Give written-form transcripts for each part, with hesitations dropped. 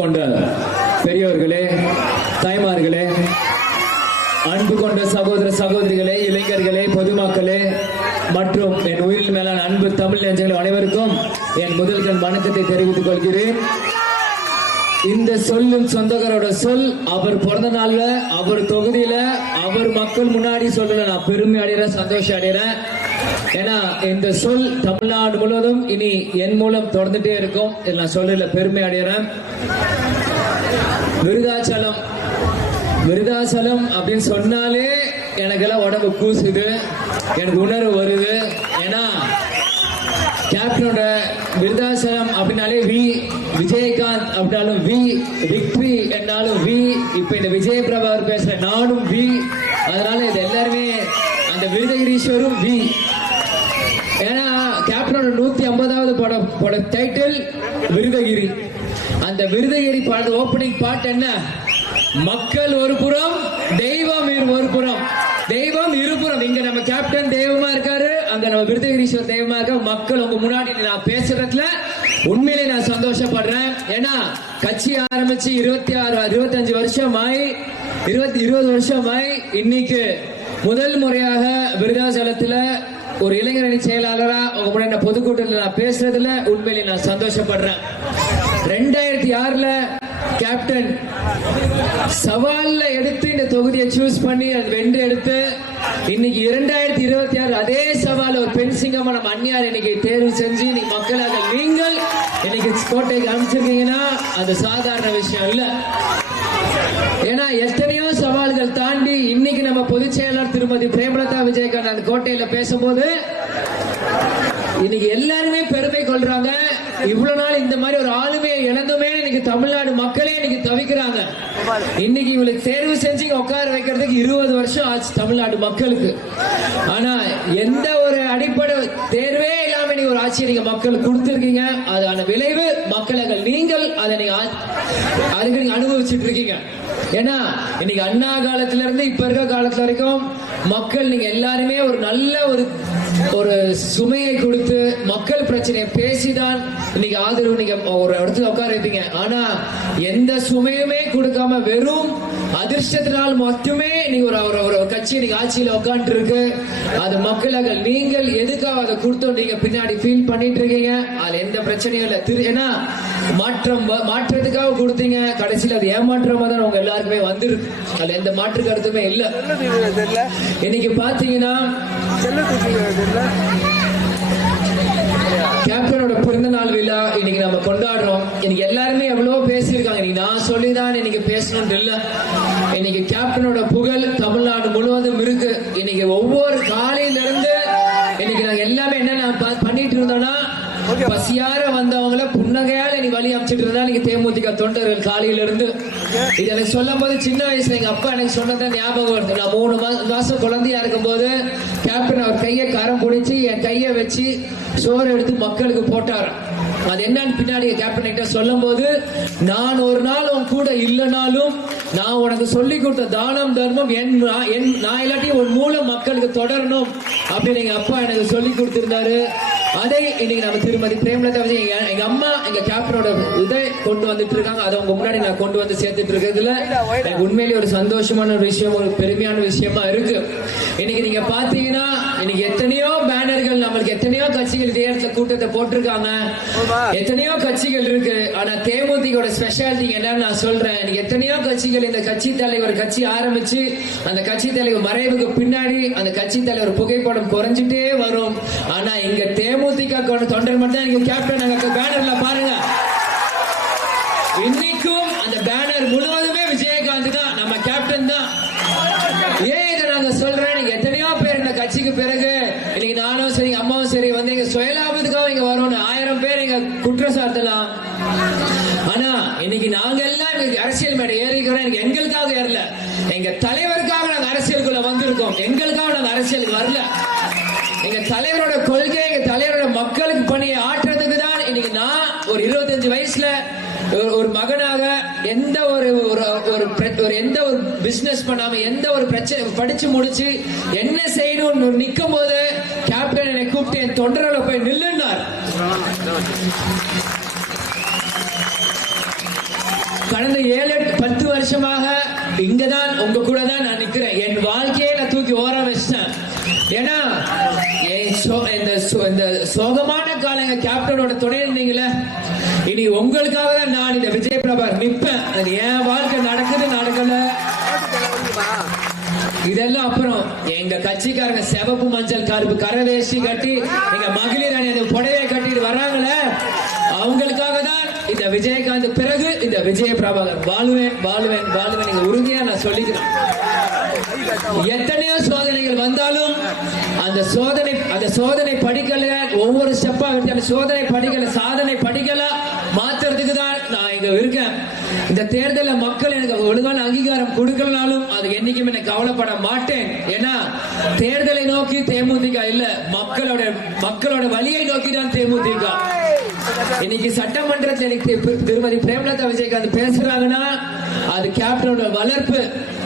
கொண்ட பெரியோர்களே, தாய்மார்களே, அன்பு கொண்ட சகோதர சகோதரிகளே, இளைஞர்களே, பொதுமக்களே மற்றும் என் உயிரில் மேலான அன்பு தமிழ் நெஞ்சங்கள் அனைவருக்கும் என் முதல்கண் வணக்கத்தை தெரிவித்துக் கொள்கிறேன். இந்த சொல்லும் சொந்தக்காரோட சொல் அவர் பிறந்த நாள்ல, அவர் தொகுதியில, அவர் மக்கள் முன்னாடி சொல்ல நான் பெருமை அடைகிறேன், சந்தோஷம் அடைகிறேன். ஏன்னா இந்த சொல் தமிழ்நாடு முழுவதும் இனி என் மூலம் தொடர்ந்துட்டே இருக்கும். நான் சொல்லல பெருமை அடைகிறேன். விருதாச்சலம் அப்படின்னு சொன்னாலே எனக்கெல்லாம் உடம்பு கூசுது, எனக்கு உணர்வு வருது. ஏன்னா கேப்டனோட விருதாச்சலம் அப்படின்னாலே விஜயகாந்த் அப்படின்னாலும் விக்டரி என்னாலும் இப்ப இந்த விஜய் பிரபாகர் பேசுற நானும் அதனால இது எல்லாருமே அந்த விருதகிரீஸ்வரும் ஏன்னா கேப்டனோட 150வது பட டைட்டில் விருதகிரி. அந்த விருதகிரி பாட ஓப்பனிங் பாட்டு என்ன? மக்கள் ஒரு புறம், தெய்வம் ஒரு புறம், தெய்வம் இருபுறம். இங்க நம்ம கேப்டன் தெய்வமா இருக்காரு, அங்க நம்ம விருதகிரீஸ்வர் தெய்வமா இருக்காரு. மக்கள் உங்க முன்னாடி நான் பேசுறதுல உண்மையிலே நான் சந்தோஷப்படுறேன். ஏன்னா கட்சி ஆரம்பிச்சு 25 வருஷமாய் 20 வருஷமாய் இன்னைக்கு முதல் முறையாக விருதாச்சலத்துல ஒரு இளைஞரணி செயலாளரா உங்க முன்னாடி பொதுக்கூட்டத்தில் நான் பேசுறதுல உண்மையிலே நான் சந்தோஷப்படுறேன். 2006ல கேப்டன் சவால்ல எடுத்து இந்த தொகுதியை சூஸ் பண்ணி அது வென்று எடுத்து இன்னைக்கு 2026 அதே சவால் ஒரு பெண் சிங்கமா நம்ம அந்நியார் இன்னைக்கு தேர்வு செஞ்சு இன்னைக்கு மக்களாக நீங்கள் இன்னைக்கு கோட்டைக்கு அனுப்பிச்சிருக்கீங்கன்னா அது சாதாரண விஷயம் இல்ல. ஏன்னா எத்தனையோ சவால்கள் தாண்டி இன்னைக்கு நம்ம பொதுச் செயலாளர் திருமதி பிரேமலதா விஜயகாந்த் அந்த கோட்டையில பேசும்போது இன்னைக்கு எல்லாருமே பெருமை கொள்றாங்க. இவ்வளவு நாள் இந்த மாதிரி ஒரு ஆளுமையை இழந்துமே இன்னைக்கு தமிழ்நாடு மக்களே இன்னைக்கு தவிக்கிறாங்க. இன்னைக்கு இவங்களுக்கு தேர்வு செஞ்சு உட்கார வைக்கிறதுக்கு 20 வருஷம் ஆச்சு தமிழ்நாடு மக்களுக்கு. ஆனா எந்த ஒரு அடிப்படை தேர்வே இல்லாம நீங்க ஒரு ஆட்சியை நீங்க மக்கள் கொடுத்திருக்கீங்க. அதான விளைவு மக்கள் நீங்கள் அதை அதுக்கு நீங்க அனுபவிச்சுட்டு இருக்கீங்க. ஏன்னா இன்னைக்கு அண்ணா காலத்துல இருந்து இப்ப இருக்க காலத்துல வரைக்கும் மக்கள் நீங்க எல்லாருமே ஒரு நல்ல ஒரு சுமையை கொடுத்து மக்கள் பிரச்சனையை பேசிதான் இன்னைக்கு ஆதரவு நீங்க ஒரு இடத்துல உட்கார வைப்பீங்க. ஆனா எந்த சுமையுமே கொடுக்காம வெறும் அதிர்ஷ்டத்தினால் மட்டுமே நீங்க ஒரு கட்சி நீங்க ஆட்சியில உட்காந்துட்டு இருக்கு. அது மக்களாக நீங்கள் எதுக்காக அதை கொடுத்தோம் நீங்க பின்னாடி ஃபீல் பண்ணிட்டு இருக்கீங்க. அதுல எந்த பிரச்சனையும் இல்லை. ஏன்னா மாற்றத்துக்காக கொடுத்தீங்க, கடைசியில் அது ஏமாற்றமா தான் உங்க எல்லாருக்குமே வந்துருக்கு. அதுல எந்த மாற்று கருத்துமே இல்ல. இன்னைக்கு பாத்தீங்கன்னா கேப்டனோட பிறந்த நாள் விழா இன்னைக்கு நம்ம கொண்டாடுறோம். இன்னைக்கு எல்லாருமே எவ்வளவோ பேசியிருக்காங்க. இன்னைக்கு நான் சொல்லிதான் இன்னைக்கு பேசணும்னு இல்ல. இன்னைக்கு கேப்டனோட புகழ் தமிழ்நாடு முழுவதும் இருக்கு. இன்னைக்கு ஒவ்வொரு காலையில இருந்து இன்னைக்கு நாங்க எல்லாமே என்ன பண்ணிட்டு இருந்தோம்னா பசியார வந்தவங்கள புன்னகையால நீ வழி அமைச்சிட்டு இருந்தா நீங்க தேமுதிக தொண்டர்கள் காலையில இருந்து. இது எனக்கு சொல்லும் போது சின்ன வயசுல எங்க அப்பா எனக்கு சொன்னதான் ஞாபகம் வருது. நான் 3 மாசம் குழந்தையா இருக்கும் போது கேப்டன் அவர் கையை கரம் பிடிச்சி என் கையை வச்சு சோறு எடுத்து மக்களுக்கு போட்டாரு. அது என்னன்னு பின்னாடி கேப்டன் கிட்ட சொல்லும் போது, நான் ஒரு நாள் உன் கூட இல்லைனாலும் நான் உனக்கு சொல்லி கொடுத்த தானம் தர்மம் நான் இல்லாட்டியும் ஒரு மூலம் மக்களுக்கு தொடரணும் அப்படின்னு எங்க அப்பா எனக்கு சொல்லி கொடுத்திருந்தாரு. அதை இன்னைக்கு நம்ம திருமதி பிரேமலதா விஜய் எங்க அம்மா எங்க கேப்டனோட இதை கொண்டு வந்துட்டு இருக்காங்க. அதை உங்க முன்னாடி நான் கொண்டு வந்து சேர்த்துட்டு இருக்கிறதுல எனக்கு உண்மையிலேயே ஒரு சந்தோஷமான ஒரு விஷயம், ஒரு பெருமையான விஷயமா இருக்கு. இன்னைக்கு நீங்க பாத்தீங்கன்னா இன்னைக்கு எத்தனையோ பேனர்கள் நம்மளுக்கு எத்தனையோ கட்சிகள் இதே இடத்துல கூட்டத்தை போட்டிருக்காங்க, எத்தனையோ கட்சிகள் இருக்கு. ஆனா தேமுதிகோட ஸ்பெஷாலிட்டி என்னன்னு நான் சொல்றேன். இன்னைக்கு எத்தனையோ கட்சிகள் இந்த கட்சி தலைவர் கட்சி ஆரம்பிச்சு அந்த கட்சி தலைவர் மறைவுக்கு பின்னாடி அந்த கட்சி தலைவர் புகைப்படம் குறைஞ்சிட்டே வரும். ஆனா இங்க தேமுதிக தொண்டர் மட்டும் இங்க கேப்டன் பேனர்ல பாருங்க, இன்னைக்கும் அந்த பேனர் முழுவதுமே விஜயகாந்த் தான், நம்ம கேப்டன் தான். ஏன் இதை நாங்க சொல்றேன்? நீங்க எத்தனையோ பேர் இந்த கட்சிக்கு பிறகு இன்னைக்கு நானும் சரி அம்மாவும் சரி வந்து இங்க சுயலாபத்துக்காக இங்க வரணும் 1000 பேர் இங்க குற்றம் சாட்டலாம். ஆனா இன்னைக்கு நாங்க எல்லாம் அரசியல் மேடை ஏறிக்கிறோம். எனக்கு எங்களுக்காக ஏறல, எங்க தலைவருக்காக நாங்க அரசியலுக்குள்ள வந்திருக்கோம். எங்களுக்காக நாங்க அரசியலுக்கு வரல. எங்க தலைவரோட கொள்கை, எங்க தலைவரோட மக்களுக்கு பணியை ஆற்றுறதுக்கு தான் இன்னைக்கு நான் ஒரு 25 வயசுல ஒரு மகனாக எந்த ஒரு எந்த ஒரு பிசினஸ் பண்ணாம எந்த ஒரு பிரச்சனை படிச்சு முடிச்சு என்ன செய்யணும் நிக்கும் போது கேப்டன் என்னை கூப்பிட்டு என் தொண்டரோட போய் நில்லுன்னார். கடந்த 7-10 வருஷமாக இங்கதான் உங்க கூட தான் நான் நிக்கிறேன். என் வாழ்க்கையை நான் தூக்கி ஓரம் வச்சிட்டேன். ஏன்னா இந்த சோகமான காலங்க கேப்டனோட துணை இருந்தீங்களே, இனி உங்களுக்காக தான் நான் இந்த விஜய் பிரபாகர் நிப்பேன். அது என் வாழ்க்கை நடக்குது நடக்கல இதெல்லாம் அப்புறம். எங்க கட்சிக்காரங்க சிவப்பு மஞ்சள் கருப்பு கரவேஷ்டி கட்டி எங்க மகளிர் அணி அந்த புடவையை கட்டிட்டு வர்றாங்களே, அவங்களுக்காக தான் இந்த விஜயகாந்த் பிறகு இந்த விஜய பிரபாகர் வாழ்வேன் வாழ்வேன் வாழ்வேன் நீங்க உறுதியா நான் சொல்லிக்கிறேன். எத்தனையோ சோதனைகள் வந்தாலும் அந்த சோதனை படிக்கல, ஒவ்வொரு ஸ்டெப்பா அந்த சோதனை படிக்கல சாதனை படிக்கல மாத்துறதுக்கு தான் நான் இங்க இருக்கேன். இந்த தேர்தலில் மக்கள் எனக்கு ஒழுங்கான அங்கீகாரம் கொடுக்கலனாலும் அது என்னைக்கும் எனக்கு கவலைப்பட மாட்டேன். ஏன்னா தேர்தலை நோக்கி தேமுதிக இல்ல, மக்களோட வழியை நோக்கி தான் தேமுதிக. இன்னைக்கு சட்டமன்றத்தில் எனக்கு திருமதி பிரேமலதா விஜயகாந்த் பேசுறாங்கன்னா அது கேப்டனோட வளர்ப்பு.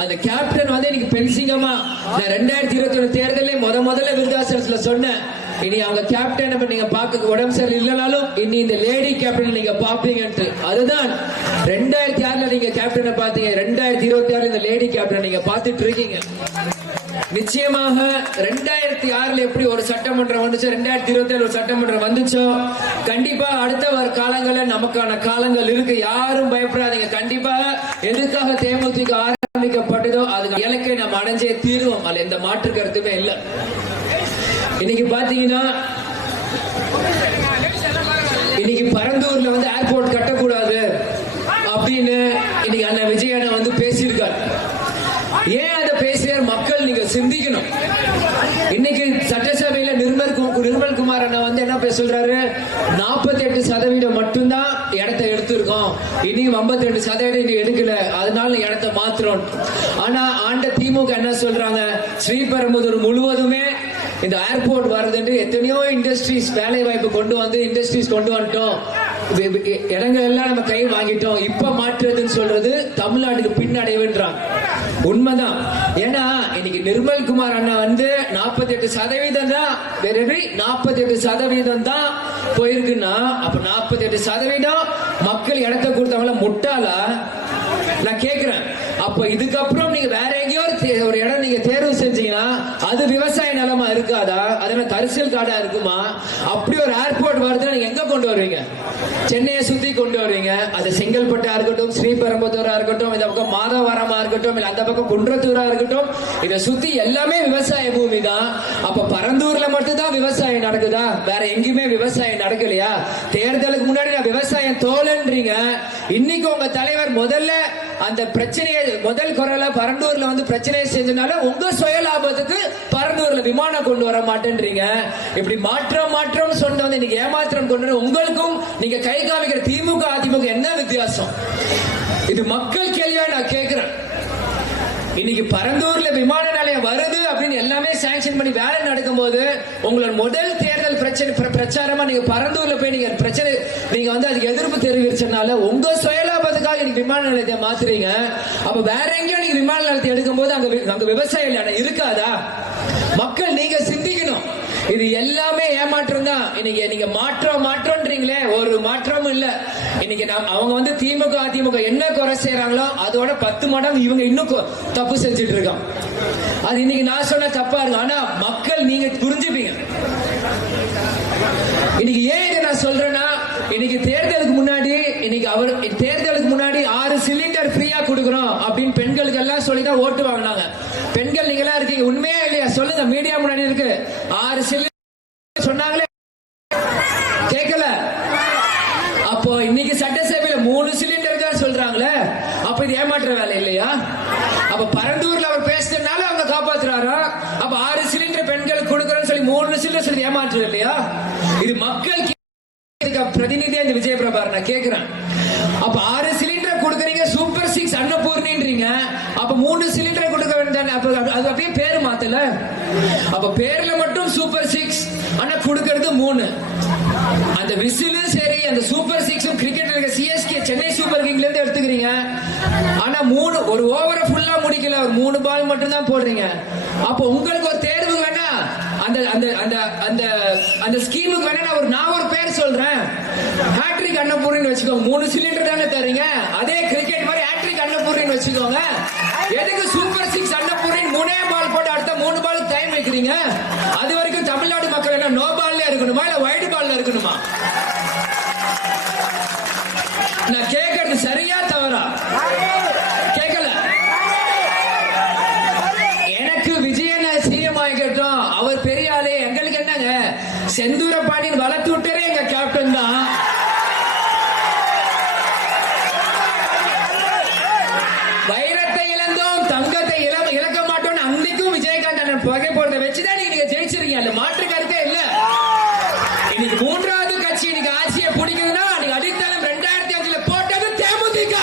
அந்த கேப்டன் வந்து இன்னைக்கு பென்சிங்கமா நான் 2021 தேர்தலே முதல்ல விருதாசலத்துல சொன்னேன். இனி அவங்க கேப்டன் நீங்க பாக்க உடம்பு சரி இல்லைனாலும் இனி இந்த லேடி கேப்டன் நீங்க பாப்பீங்கன்ட்டு. அதுதான் 2006 நீங்க கேப்டனை பாத்தீங்க, 2026 இந்த லேடி கேப்டன் நீங்க பாத்துட்டு இருக்கீங்க. நிச்சயமாக 2006 எப்படி ஒரு சட்டமன்றம் வந்துச்சோ 2027 ஒரு சட்டமன்றம் வந்துச்சோ, கண்டிப்பா அடுத்த வர காலங்களில் நமக்கான காலங்கள் இருக்கு. யாரும் பயப்படாதீங்க. கண்டிப்பா எதுக்காக தேமுதிக ஆரம்பிக்கப்பட்டதோ அது இலக்கை நம்ம அடைஞ்சே தீருவோம். அதுல எந்த மாற்று கருத்துமே இல்லை. இன்னைக்கு பாத்தீங்கன்னா இன்னைக்கு பரந்தூர்ல வந்து ஏர்போர்ட் கட்டக்கூடாது அப்படின்னு இன்னைக்கு அண்ணன் விஜய் அண்ணா வந்து பேசியிருக்காரு. ஏன் அதை பேசுறாரு மக்கள் நீங்க சிந்திக்கணும். இன்னைக்கு சட்டசபையில நிர்மல் குமார் அண்ணா வந்து என்ன பேச சொல்றாரு, 48% மட்டும்தான் இடத்தை எடுத்திருக்கோம், இனி 52% இனி எடுக்கல, அதனால இடத்தை மாத்துறோம். ஆனா ஆண்ட திமுக என்ன சொல்றாங்க, ஸ்ரீபெரும்புதூர் முழுவதுமே இந்த ஏர்போர்ட் வருதுன்னு எத்தனையோ இண்டஸ்ட்ரீஸ் வேலை வாய்ப்பு கொண்டு வந்துட்டோம், இடங்கள் எல்லாம் நம்ம கை வாங்கிட்டோம், இப்ப மாற்றுறதுன்னு சொல்றது தமிழ்நாட்டுக்கு பின்னடைவுன்றாங்க. உண்மைதான். ஏன்னா இன்னைக்கு நிர்மல் குமார் அண்ணா வந்து 48% தான் 48% தான் போயிருக்குன்னா அப்ப 48% மக்கள் இடத்தை கொடுத்தவங்கள முட்டாளா நான் கேக்குறேன். அப்ப இதுக்கப்புறம் நீங்க வேற எங்கேயோ ஒரு இடம் நீங்க தேர்வு செஞ்சீங்கன்னா அது விவசாய நிலமா இருக்காதா, அதனால தரிசல் காடா இருக்குமா? அப்படி ஒரு ஏர்போர்ட் வருதுன்னா நீங்க எங்க கொண்டு வருவீங்க? சென்னையை சுத்தி கொண்டு வருவீங்க. அது செங்கல்பட்டா இருக்கட்டும், ஸ்ரீபெரும்புதூரா இருக்கட்டும், இந்த பக்கம் மாதவரமா இருக்கட்டும், இல்ல அந்த பக்கம் குன்றத்தூரா இருக்கட்டும், இதை சுத்தி எல்லாமே விவசாய பூமி தான். அப்ப பரந்தூர்ல மட்டும்தான் விவசாயம் நடக்குதா? வேற எங்கேயுமே விவசாயம் நடக்கலையா? தேர்தலுக்கு முன்னாடி நான் விவசாயம் தோலன்றீங்க. இன்னைக்கு உங்க தலைவர் முதல்ல அந்த பிரச்சனையை முதல் குரல பரந்தூர்ல வந்து பிரச்சனையை செஞ்சனால உங்க சுய லாபத்துக்கு பரந்தூர்ல விமானம் கொண்டு வர மாட்டேன்றீங்க. இப்படி மாற்றம் சொன்ன வந்து இன்னைக்கு ஏமாற்றம் கொண்டு உங்களுக்கும் நீங்க கை காமிக்கிற திமுக அதிமுக என்ன வித்தியாசம்? இது மக்கள் கேள்வியா நான் கேட்கிறேன். இன்னைக்கு பரந்தூர்ல விமான நிலையம் வருது அப்படின்னு எல்லாமே சாங்ஷன் பண்ணி வேலை நடக்கும் போது உங்களோட முதல் தேர்தல் பிரச்சாரமா நீங்க பரந்தூர்ல போய் நீங்க பிரச்சனை நீங்க வந்து அதுக்கு எதிர்ப்பு தெரிவிச்சனால உங்க சுயலாபத்துக்காக நீங்க விமான நிலையத்தை மாத்துறீங்க. அப்ப வேற எங்கேயும் நீங்க விமான நிலையத்தை எடுக்கும் போது அங்க விவசாயம் இருக்காதா? மக்கள் நீங்க சிந்திக்கணும். இது எல்லாமே ஏமாற்றம் தான். இன்னைக்கு நீங்க மாற்றம்ன்றீங்களே, ஒரு மாற்றமும் இல்ல. இன்னைக்கு அவங்க வந்து திமுக அதிமுக என்ன குறை செய்யறாங்களோ அதோட 10 மடங்கு இவங்க இன்னும் தப்பு செஞ்சுட்டு இருக்காங்க. அது இன்னைக்கு நான் சொன்ன தப்பா இருக்கு. ஆனா மக்கள் நீங்க புரிஞ்சுப்பீங்க. இன்னைக்கு ஏன் இதை நான் சொல்றேன்னா, இன்னைக்கு தேர்தலுக்கு முன்னாடி 6 சிலிண்டர் ஃப்ரீயா கொடுக்குறோம் அப்படின்னு பெண்களுக்கு எல்லாம் சொல்லிதான் ஓட்டு வாங்கினாங்க. பெண்கள் நீங்க எல்லாம் இருக்கீங்க, உண்மையா இல்லையா சொல்லுங்க. மீடியா முன்னாடி இருக்கு 6 சிலிண்டர் சொன்னாங்களே, கேட்கல. அப்போ இன்னைக்கு சட்டசபையில 3 சிலிண்டர் தான் சொல்றாங்களே, அப்ப இது ஏமாற்ற வேலை இல்லையா? அப்ப பரந்தூர்ல அவர் பேசுறதுனால அவங்க காப்பாத்துறாரா? அப்ப 6 சிலிண்டர் பெண்களுக்கு கொடுக்கறோம்னு சொல்லி 3 சிலிண்டர் சொல்லி ஏமாற்றம் இல்லையா? இது மக்கள் பிரதிநிதியா இந்த விஜய பிரபாகர் நான் கேக்குறேன். அப்ப 6 சிலிண்டர் கொடுக்கறீங்க, சூப்பர் 6 அன்னபூர்ணின்றீங்க. அப்ப 3 சிலிண்டர் கொடுக்க வேண்டியதானே? அது அப்படியே பேரு மாத்தல. அப்ப பேர்ல மட்டும் சூப்பர் 6 ஆனா கொடுக்கறது 3. அந்த விசிலும் சரி, அந்த சூப்பர் 6 கிரிக்கெட்ல இருக்க சிஎஸ்கே சென்னை சூப்பர் கிங்ல இருந்து எடுத்துக்கிறீங்க. ஆனா 3 ஒரு ஓவரை ஃபுல்லா முடிக்கல, ஒரு 3 பால் மட்டும் தான் போடுறீங்க. அப்ப உங்களுக்கு ஒரு தேர்வு வேணா, அந்த ஸ்கீமுக்கு வேணா நான் ஒரு பேர் சொல்றேன். ஹேட்ரிக் அன்னபூர்ணி வச்சுக்கோங்க. 3 சிலிண்டர் தானே தரீங்க. அதே கிரிக்கெட் தான். வைரத்தை இழந்தோம் தங்கத்தை இழக்க மாட்டோம். அன்னைக்கும் விஜயகாந்த் அண்ணன் புகை போறதை வச்சுதான் நீங்க ஜெயிச்சிருக்கீங்க. அந்த மாற்று கருத்தே இல்ல. இன்னைக்கு மூன்றாவது கட்சி இன்னைக்கு ஆட்சியை பிடிக்குதுன்னா நீங்க அடித்தளம் 2005 போட்டது தேமுதிக.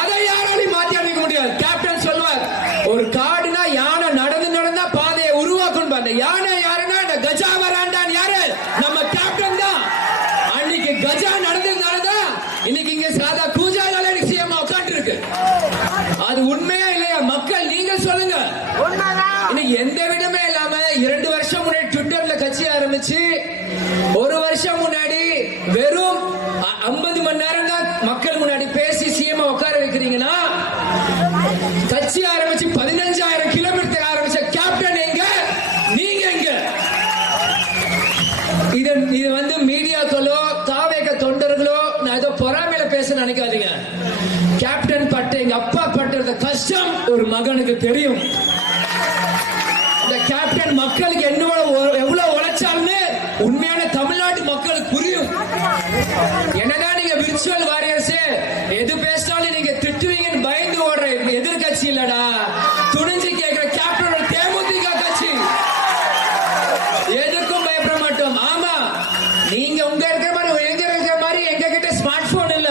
அதை யாராலையும் மாத்தி அமைக்க முடியாது. கேப்டன் சொல்வார், ஒரு காடுனா யானை நடந்தா பாதையை உருவாக்கும். அந்த யானை யாருன்னா இந்த கஜா வராண்டான் யாரு? நம்ம கேப்டன் தான். அன்னைக்கு கஜா நடந்ததுனாலதான் இன்னைக்கு இங்க சாதா கூஜால சிஎம் உட்காந்து இருக்கு. அது உண்மையா இல்லையா? மக்கள் நீங்க சொல்லுங்க. இன்னைக்கு எந்த விடமே இல்லாம 2 வருஷம் முன்னாடி ட்விட்டர்ல கட்சி ஆரம்பிச்சு 1 வருஷம் முன்னாடி வெறும் 50 மணி நேரம் தான் மக்கள் முன்னாடி பேசி சிஎம் உட்கார வைக்கிறீங்கன்னா, கட்சி ஆரம்பிச்சு 15,000 கிலோமீட்டர் ஆரம்பிச்ச கேப்டன் எங்க? நீங்க எங்க? இது வந்து மீடியாக்களோ தாவேக தொண்டர்களோ நான் ஏதோ பொறாமையில பேச நினைக்காதீங்க. கேப்டன் பட்ட எங்க அப்பா பட்ட கஷ்டம் ஒரு மகனுக்கு தெரியும். இந்த கேப்டன் மக்களுக்கு எவ்வளவு உழைச்சாலுமே உண்மையான தமிழ்நாட்டு மக்களுக்கு புரியும். என்னதான் நீங்க விர்ச்சுவல் வாரியர்ஸ் எது பேசினாலும் நீங்க திட்டுவீங்கன்னு பயந்து ஓடுற எதிர்கட்சி இல்லடா, துணிஞ்சு கேட்கிற கேப்டன் தேமுதிக கட்சி. எதுக்கும் பயப்பட மாட்டோம். ஆமா, நீங்க உங்க இருக்கிற மாதிரி எங்க இருக்கிற மாதிரி எங்க கிட்ட ஸ்மார்ட் போன் இல்ல.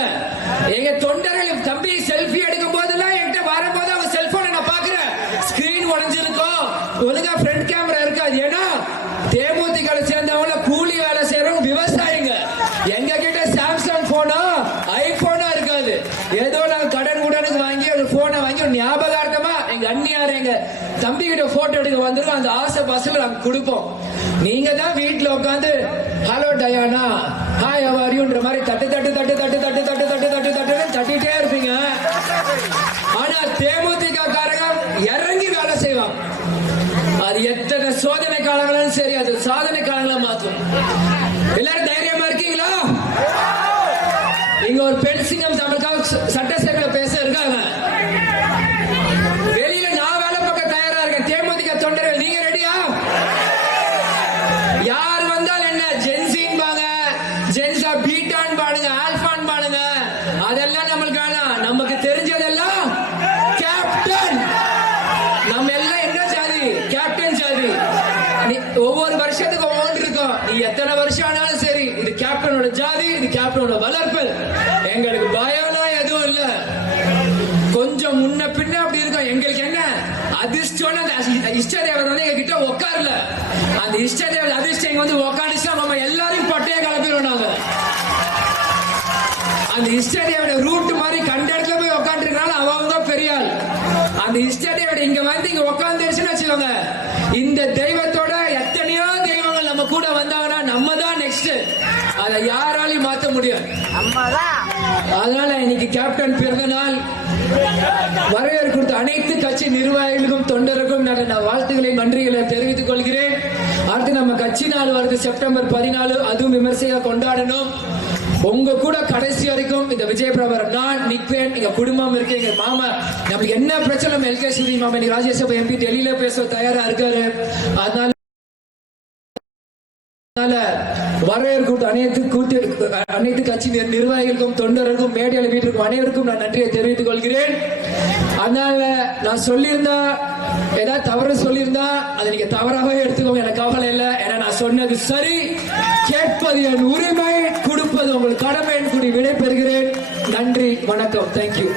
எங்க தொண்டர்கள் தம்பி செல்ஃபி எடுக்கும் போதெல்லாம் என்கிட்ட வரும்போது அவங்க செல்போனை நான் பாக்குறேன். ஸ்கிரீன் உடைஞ்சிருக்கும், ஒழுங்கா ஃப்ரண்ட் கேமரா இருக்காது. ஏன்னா தேமுதிக சேர்ந்தவங்கள கூலி வேலை செய்யறவங்க விவசாயிங்க. எங்க கிட்ட சாம்சங் போனா ஐபோனா இருக்காது. ஏதோ நாங்க கடன் உடனுக்கு வாங்கி ஒரு போனை வாங்கி ஒரு ஞாபகார்த்தமா எங்க அண்ணியார் எங்க தம்பி கிட்ட போட்டோ எடுக்க வந்துடும். அந்த ஆசை பஸ்ல நாங்க கொடுப்போம். நீங்க தான் வீட்டுல உட்காந்து hello Diana hi how are யூன்ற மாதிரி தட்டிட்டே இருப்பீங்க. ஆனா தேமுதிக காரங்க இறங்கி வேலை செய்வாங்க. அது எத்தனை சோதனை காலங்களும் சரி, அது சாதனை காலங்களா மாற்றும். எல்லாரும் தைரியமா இருக்கீங்களா? இங்க ஒரு பெண் சிங்கம் தமிழுக்காக சட்டசபையில பேச இருக்காங்க. வெளியில நான் வேலை பார்க்க தயாரா இருக்கேன். தேமுதிக தொண்டர்கள் நீங்க ரெடியா? யார் வந்தால் என்ன? ஜென்சின் பாங்க, ஜென்சா பீட்டான் பாடுங்க, ஆல்பான் பாடுங்க, அதெல்லாம் நம்மளுக்கு வேணாம். நமக்கு தெரிஞ்சதெல்லாம் கேப்டன். நம்ம எல்லாம் என்ன ஜாதி? கேப்டன் ஜாதி. ஒவ்வொரு வருஷத்துக்கு ஒவ்வொன்று இருக்கும். நீ எத்தனை வருஷம் ஆனாலும் சரி, இது கேப்டனோட ஜாதி, இது கேப்டனோட வளர்ப்பு. எங்களுக்கு பயம்லாம் எதுவும் இல்ல. கொஞ்சம் முன்ன பின்ன அப்படி இருக்கும். எங்களுக்கு என்ன அதிர்ஷ்டம், இஷ்ட தேவதை வந்து எங்க கிட்ட உட்காரல. அந்த இஷ்ட தேவதை அதிர்ஷ்டம் இங்க வந்து உட்காந்துச்சா நம்ம எல்லாரையும் பட்டையை கிளப்பிடுவோம். நாங்க அந்த இஷ்ட தேவதை ரூட் மாதிரி கண்ட இடத்துல போய் உட்காந்துருக்கனால அவங்க பெரிய ஆள். அந்த இஷ்ட தேவதை இங்க வந்து இங்க உட்காந்துருச்சுன்னு வச்சுக்கோங்க, இந்த தெய்வத்தோட எத்தனையோ தெய்வங்கள் நம்ம கூட வந்தாங்கன்னா நம்ம தான் நெக்ஸ்ட். அதை யாராலையும் மாற்ற முடியாது. அதனால இன்னைக்கு கேப்டன் பிறந்த நாள். வரவேற்பு கொடுத்த அனைத்து கட்சி நிர்வாகிகளுக்கும் தொண்டருக்கும் நான் வாழ்த்துக்களை நன்றிகளை தெரிவித்துக் கொள்கிறேன். அடுத்து நம்ம கட்சி நாள் வருது செப்டம்பர் 14, அதுவும் விமர்சையா கொண்டாடணும். உங்க கூட கடைசி வரைக்கும் இந்த விஜய் பிரபாகர் நான் நிற்பேன். எங்க குடும்பம் இருக்கு, எங்க மாமா நம்மளுக்கு என்ன பிரச்சனை எல்கே ஸ்ரீ மாமா ராஜ்யசபா எம்பி டெல்லியில பேச தயாரா இருக்காரு. அதனால வரவேற்கும் அனைத்து கட்சி நிர்வாகிகளுக்கும் தொண்டர்களுக்கும் மேடையில் வீட்டிற்கும் அனைவருக்கும் நான் நன்றியை தெரிவித்துக் கொள்கிறேன். அதனால நான் சொல்லியிருந்தா ஏதாவது தவறு சொல்லியிருந்தா அதை நீங்க தவறாகவே எடுத்துக்கோங்க, எனக்கு கவலை இல்லை. ஏன்னா நான் சொன்னது சரி. கேட்பது என் உரிமை, கொடுப்பது உங்கள் கடமை. கூடி விடை பெறுகிறேன். நன்றி, வணக்கம். தேங்க்யூ.